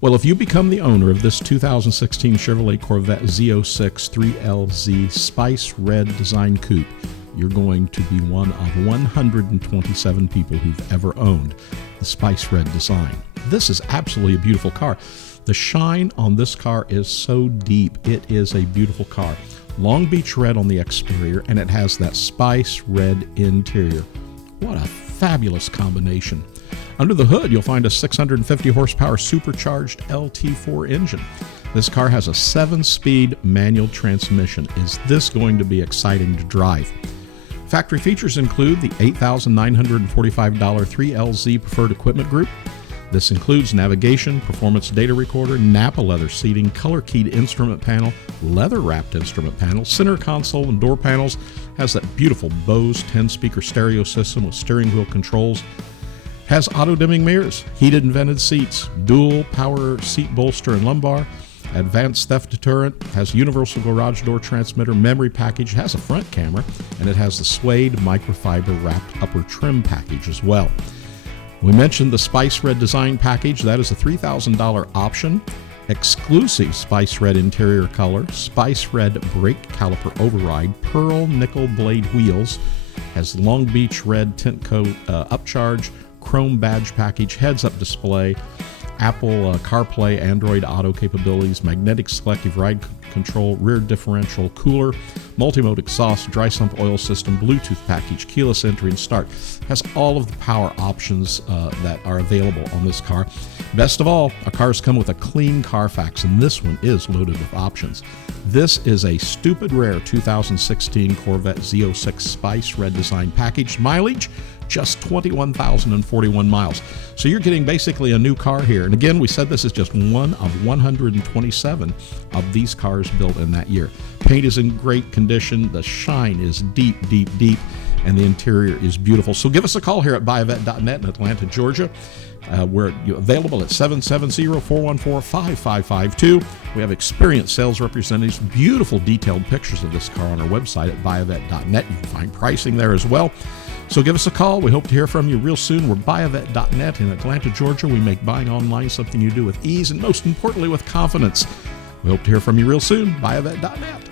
Well, if you become the owner of this 2016 Chevrolet Corvette Z06 3LZ Spice Red Design Coupe, you're going to be one of 127 people who've ever owned the Spice Red design. This is absolutely a beautiful car. The shine on this car is so deep. It is a beautiful car. Long Beach red on the exterior, and it has that spice red interior. What a fabulous combination. Under the hood, you'll find a 650 horsepower supercharged LT4 engine. This car has a 7-speed manual transmission. Is this going to be exciting to drive? Factory features include the $8,945 3LZ Preferred Equipment Group. This includes navigation, performance data recorder, Napa leather seating, color-keyed instrument panel, leather-wrapped instrument panel, center console and door panels. Has that beautiful Bose 10-speaker stereo system with steering wheel controls. Has auto-dimming mirrors, heated and vented seats, dual power seat bolster and lumbar, advanced theft deterrent, has universal garage door transmitter, memory package, has a front camera, and it has the suede microfiber wrapped upper trim package as well. We mentioned the Spice Red design package. That is a $3,000 option. Exclusive Spice Red interior color, Spice Red brake caliper override, pearl nickel blade wheels, has Long Beach red tint coat upcharge, chrome badge package, heads-up display, Apple CarPlay, Android Auto capabilities, magnetic selective ride control, rear differential cooler, multi-mode exhaust, dry sump oil system, Bluetooth package, keyless entry and start. Has all of the power options that are available on this car. Best of all, our cars come with a clean Carfax, and this one is loaded with options. This is a stupid rare 2016 Corvette Z06 Spice Red Design package. Mileage, just 21,041 miles. So you're getting basically a new car here. And again, we said this is just one of 127 of these cars built in that year. Paint is in great condition. The shine is deep, deep, deep, and the interior is beautiful. So give us a call here at buyavette.net in Atlanta, Georgia. We're available at 770-414-5552. We have experienced sales representatives, beautiful detailed pictures of this car on our website at buyavette.net. You can find pricing there as well. So give us a call. We hope to hear from you real soon. We're buyavette.net in Atlanta, Georgia. We make buying online something you do with ease and most importantly with confidence. We hope to hear from you real soon. Buyavette.net.